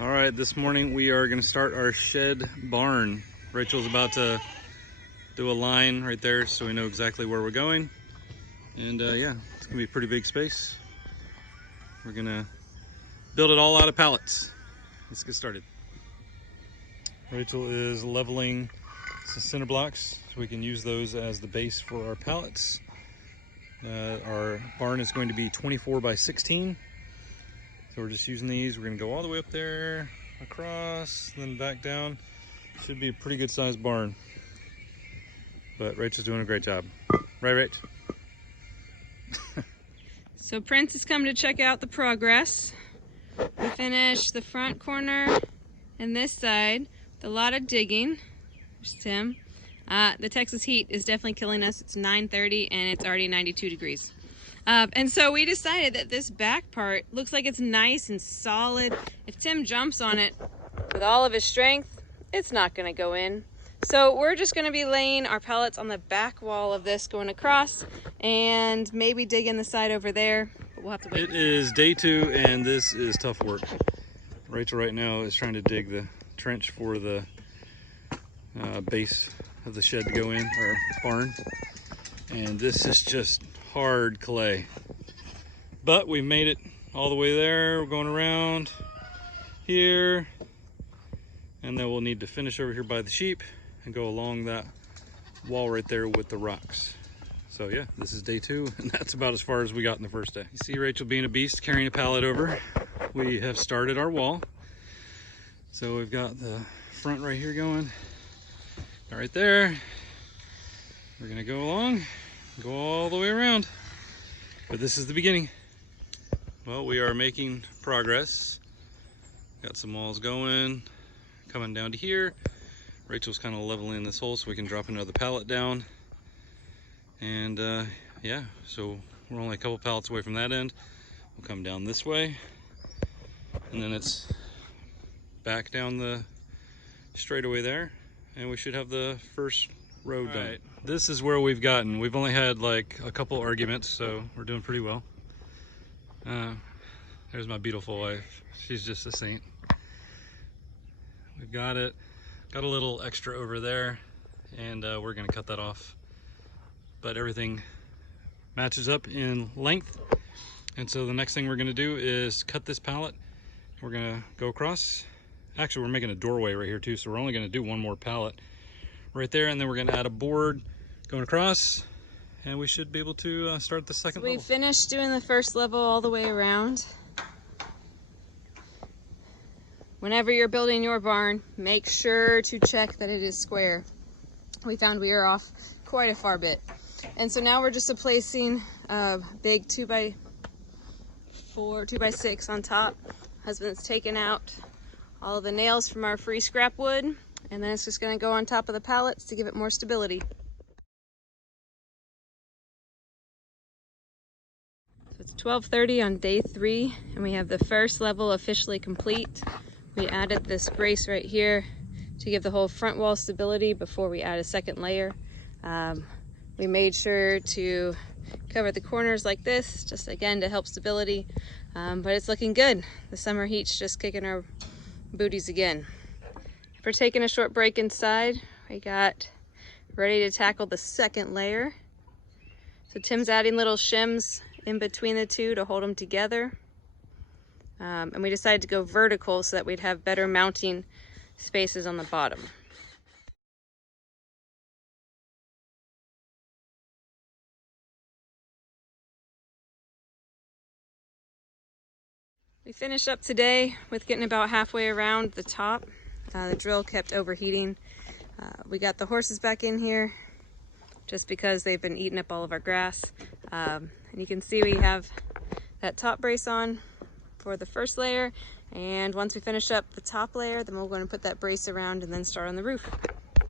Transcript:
All right, this morning we are going to start our shed barn. Rachel's about to do a line right there so we know exactly where we're going. And yeah, it's going to be a pretty big space. We're going to build it all out of pallets. Let's get started. Rachel is leveling some cinder blocks so we can use those as the base for our pallets. Our barn is going to be 24 by 16. So we're just using these. We're gonna go all the way up there, across, then back down. Should be a pretty good sized barn. But Rachel's doing a great job. Right, Rach? So Prince has come to check out the progress. We finished the front corner and this side with a lot of digging. There's Tim. The Texas heat is definitely killing us. It's 9:30 and it's already 92 degrees. And so we decided that this back part looks like it's nice and solid. If Tim jumps on it with all of his strength, it's not gonna go in. So we're just gonna be laying our pallets on the back wall of this going across and maybe digging the side over there. But we'll have to wait. It is day 2 and this is tough work. Rachel right now is trying to dig the trench for the base of the shed to go in, or barn. And this is just hard clay, but we made it all the way there. We're going around here, and then we'll need to finish over here by the sheep and go along that wall right there with the rocks. So yeah, this is day 2 and that's about as far as we got in the first day. You see Rachel being a beast, carrying a pallet over. We have started our wall, so we've got the front right here going right there. We're gonna go along, go all the way around, but this is the beginning. Well, we are making progress. Got some walls going, coming down to here. Rachel's kind of leveling this hole so we can drop another pallet down. And yeah, so we're only a couple pallets away from that end. We'll come down this way, and then it's back down the straightaway there, and we should have the first row done. Right. This is where we've gotten. We've only had like a couple arguments, so we're doing pretty well. There's my beautiful wife. She's just a saint. We've got it. Got a little extra over there, and we're gonna cut that off. But everything matches up in length. And so the next thing we're gonna do is cut this pallet. We're gonna go across. Actually, we're making a doorway right here too, so we're only gonna do one more pallet right there, and then we're gonna add a board going across, and we should be able to start the second level. We finished doing the first level all the way around. Whenever you're building your barn, make sure to check that it is square. We found we were off quite a far bit. And so now we're just replacing a big 2x4, 2x6 on top. Husband's taken out all of the nails from our free scrap wood, and then it's just gonna go on top of the pallets to give it more stability. So it's 12:30 on day 3, and we have the first level officially complete. We added this brace right here to give the whole front wall stability before we add a second layer. We made sure to cover the corners like this, just again to help stability, but it's looking good. The summer heat's just kicking our booties again. We're taking a short break inside. We got ready to tackle the second layer. So Tim's adding little shims in between the two to hold them together. And we decided to go vertical so that we'd have better mounting spaces on the bottom. We finished up today with getting about halfway around the top. The drill kept overheating. We got the horses back in here just because they've been eating up all of our grass. And you can see we have that top brace on for the first layer. And once we finish up the top layer, then we're going to put that brace around and then start on the roof.